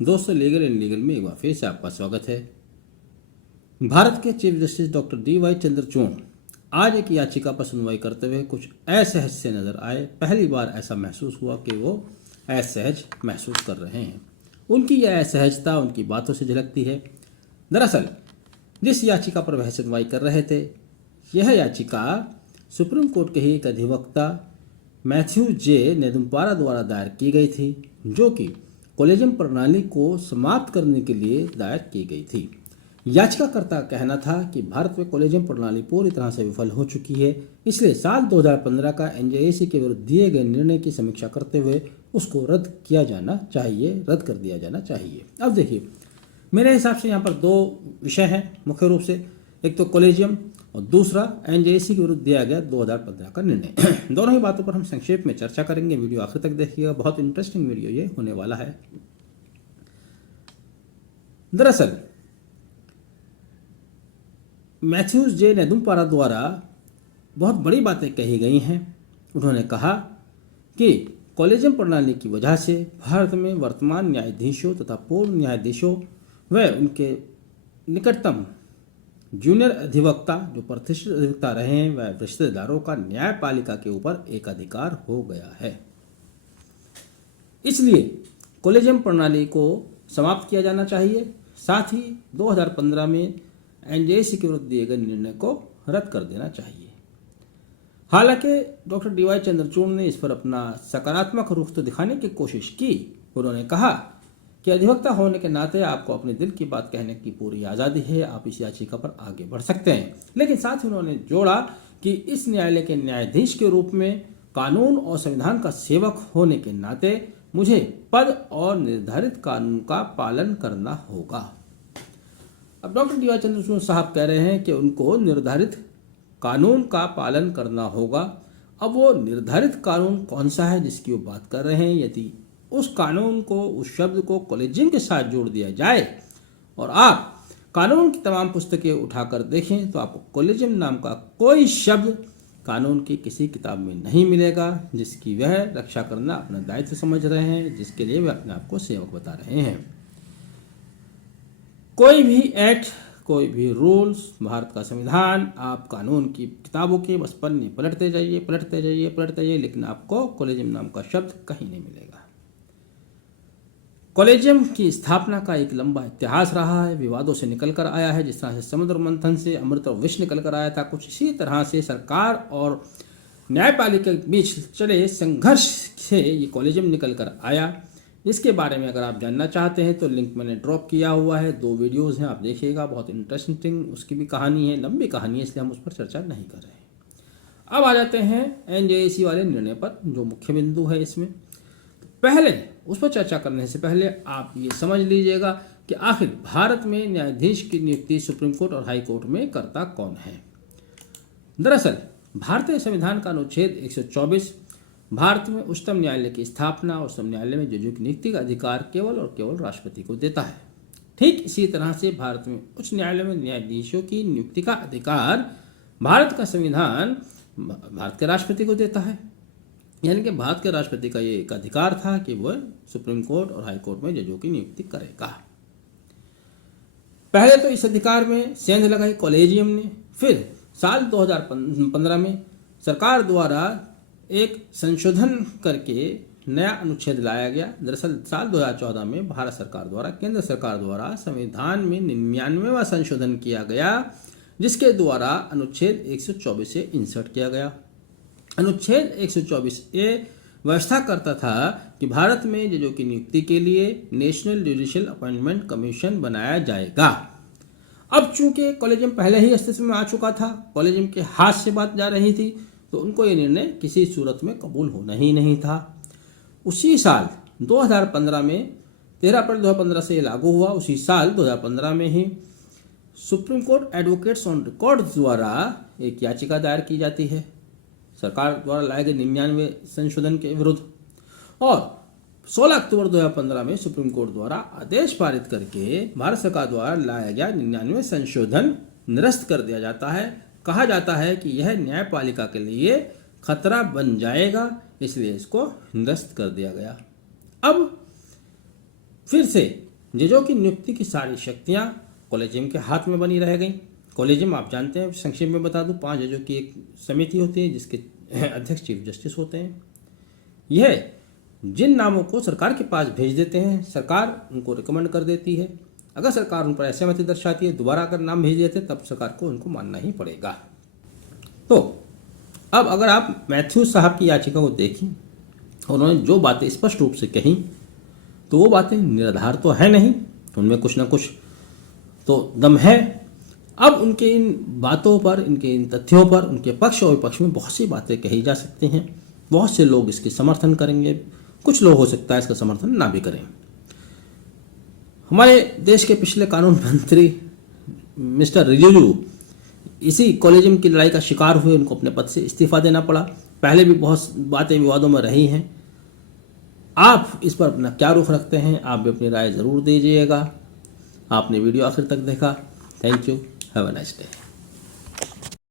दोस्तों, legal and legal में एक बार फिर से आपका स्वागत है। भारत के chief justice doctor D.Y.. Chandrachud आज एक याचिका पर सुनवाई करते हुए कुछ असहज से नजर आए। पहली बार ऐसा महसूस हुआ कि वो असहज महसूस कर रहे हैं। उनकी यह असहजता उनकी बातों से झलकती है। दरअसल जिस याचिका पर वह सुनवाई कर रहे थे, यह याचिका सुप्रीम कोर्ट के ही एक अधिवक्ता मैथ्यू जे. नेदुम्पारा द्वारा दायर की गई थी, जो कि कॉलेजियम प्रणाली को समाप्त करने के लिए दायर की गई थी। याचिकाकर्ता का कहना था कि भारत में कॉलेजियम प्रणाली पूरी तरह से विफल हो चुकी है, इसलिए साल 2015 का एनजेएसी के विरुद्ध दिए गए निर्णय की समीक्षा करते हुए उसको रद्द कर दिया जाना चाहिए। अब देखिए, मेरे हिसाब से यहाँ पर दो विषय हैं मुख्य रूप से, एक तो कॉलेजियम और दूसरा एनजेएसी के विरुद्ध दिया गया 2015 का निर्णय। दोनों ही बातों पर हम संक्षेप में चर्चा करेंगे। वीडियो आखिर तक देखिएगा, बहुत इंटरेस्टिंग वीडियो ये होने वाला है। दरअसल मैथ्यूज जे. नेदुम्पारा द्वारा बहुत बड़ी बातें कही गई हैं। उन्होंने कहा कि कॉलेजियम प्रणाली की वजह से भारत में वर्तमान न्यायाधीशों तथा पूर्व न्यायाधीशों व उनके निकटतम जूनियर अधिवक्ता जो प्रतिष्ठित अधिवक्ता रहे हैं वह रिश्तेदारों का न्यायपालिका के ऊपर एक अधिकार हो गया है। इसलिए कॉलेजियम प्रणाली को समाप्त किया जाना चाहिए। साथ ही 2015 में एनजेएसी के विरुद्ध दिए गए निर्णय को रद्द कर देना चाहिए। हालांकि डॉक्टर डी.वाई. चंद्रचूड़ ने इस पर अपना सकारात्मक रुख तो दिखाने की कोशिश की। उन्होंने कहा कि अधिवक्ता होने के नाते आपको अपने दिल की बात कहने की पूरी आज़ादी है, आप इस याचिका पर आगे बढ़ सकते हैं। लेकिन साथ ही उन्होंने जोड़ा कि इस न्यायालय के न्यायाधीश के रूप में कानून और संविधान का सेवक होने के नाते मुझे पद और निर्धारित कानून का पालन करना होगा। अब डॉक्टर डी.वाई. चंद्रचूड़ साहब कह रहे हैं कि उनको निर्धारित कानून का पालन करना होगा। अब वो निर्धारित कानून कौन सा है जिसकी वो बात कर रहे हैं? यदि उस कानून को, उस शब्द को कॉलेजियम के साथ जोड़ दिया जाए और आप कानून की तमाम पुस्तकें उठाकर देखें तो आपको कॉलेजियम नाम का कोई शब्द कानून की किसी किताब में नहीं मिलेगा जिसकी वह रक्षा करना अपना दायित्व समझ रहे हैं, जिसके लिए वह अपने आप को सेवक बता रहे हैं। कोई भी एक्ट, कोई भी रूल्स, भारत का संविधान, आप कानून की किताबों के बस पन्ने पलटते जाइए, लेकिन आपको कॉलेजियम नाम का शब्द कहीं नहीं मिलेगा। कॉलेजियम की स्थापना का एक लंबा इतिहास रहा है, विवादों से निकल कर आया है। जिस तरह से समुद्र मंथन से अमृत और विष निकल कर आया था, कुछ इसी तरह से सरकार और न्यायपालिका के बीच चले संघर्ष से ये कॉलेजियम निकल कर आया। इसके बारे में अगर आप जानना चाहते हैं तो लिंक मैंने ड्रॉप किया हुआ है, 2 वीडियोज़ हैं, आप देखिएगा, बहुत इंटरेस्टिंग उसकी भी कहानी है, लंबी कहानी है, इसलिए हम उस पर चर्चा नहीं कर रहे हैं। अब आ जाते हैं एनजेएसी वाले निर्णय पर, जो मुख्य बिंदु है इसमें। तो पहले उस पर चर्चा करने से पहले आप ये समझ लीजिएगा कि आखिर भारत में न्यायाधीश की नियुक्ति सुप्रीम कोर्ट और हाई कोर्ट में करता कौन है। दरअसल भारतीय संविधान का अनुच्छेद 124 भारत में उच्चतम न्यायालय की स्थापना और उच्चतम न्यायालय में जजों की नियुक्ति का अधिकार केवल और केवल राष्ट्रपति को देता है। ठीक इसी तरह से भारत में उच्च न्यायालय में न्यायाधीशों की नियुक्ति का अधिकार भारत का संविधान भारत के राष्ट्रपति को देता है। यानी कि भारत के राष्ट्रपति का ये एक अधिकार था कि वह सुप्रीम कोर्ट और हाई कोर्ट में जजों की नियुक्ति करेगा। पहले तो इस अधिकार में सेंध लगाई कॉलेजियम ने, फिर साल 2015 में सरकार द्वारा एक संशोधन करके नया अनुच्छेद लाया गया। दरअसल साल 2014 में भारत सरकार द्वारा, केंद्र सरकार द्वारा संविधान में 99वां संशोधन किया गया, जिसके द्वारा अनुच्छेद 124 से इंसर्ट किया गया। अनुच्छेद 124A व्यवस्था करता था कि भारत में जजों की नियुक्ति के लिए नेशनल जुडिशियल अपॉइंटमेंट कमीशन बनाया जाएगा। अब चूंकि कॉलेजियम पहले ही अस्तित्व में आ चुका था, कॉलेजियम के हाथ से बात जा रही थी, तो उनको ये निर्णय किसी सूरत में कबूल होना ही नहीं था। उसी साल 2015 में 13 अप्रैल 2015 से ये लागू हुआ। उसी साल 2015 में ही supreme court advocates on record द्वारा एक याचिका दायर की जाती है सरकार द्वारा लाए गए 99वें संशोधन के विरुद्ध, और 16 अक्टूबर 2015 में सुप्रीम कोर्ट द्वारा आदेश पारित करके भारत सरकार द्वारा लाया गया 99वें संशोधन निरस्त कर दिया जाता है। कहा जाता है कि यह न्यायपालिका के लिए खतरा बन जाएगा, इसलिए इसको निरस्त कर दिया गया। अब फिर से जजों की नियुक्ति की सारी शक्तियां कॉलेजियम के हाथ में बनी रह गई। कॉलेजियम आप जानते हैं, संक्षेप में बता दूं, 5 जजों की एक समिति होती है जिसके अध्यक्ष चीफ जस्टिस होते हैं। यह जिन नामों को सरकार के पास भेज देते हैं, सरकार उनको रिकमेंड कर देती है। अगर सरकार उन पर असहमति दर्शाती है, दोबारा अगर नाम भेज देते तब सरकार को उनको मानना ही पड़ेगा। तो अब अगर आप मैथ्यूज साहब की याचिका को देखें, उन्होंने जो बातें स्पष्ट रूप से कही तो वो बातें निराधार तो है नहीं, उनमें कुछ ना कुछ तो दम है। अब उनके इन बातों पर, इनके इन तथ्यों पर, उनके पक्ष और विपक्ष में बहुत सी बातें कही जा सकती हैं। बहुत से लोग इसके समर्थन करेंगे, कुछ लोग हो सकता है इसका समर्थन ना भी करें। हमारे देश के पिछले कानून मंत्री मिस्टर रिजिजू इसी कॉलेजियम की लड़ाई का शिकार हुए, उनको अपने पद से इस्तीफा देना पड़ा। पहले भी बहुत बातें विवादों में रही हैं। आप इस पर अपना क्या रुख रखते हैं, आप भी अपनी राय ज़रूर दीजिएगा। आपने वीडियो आखिर तक देखा, thank you, have a nice day.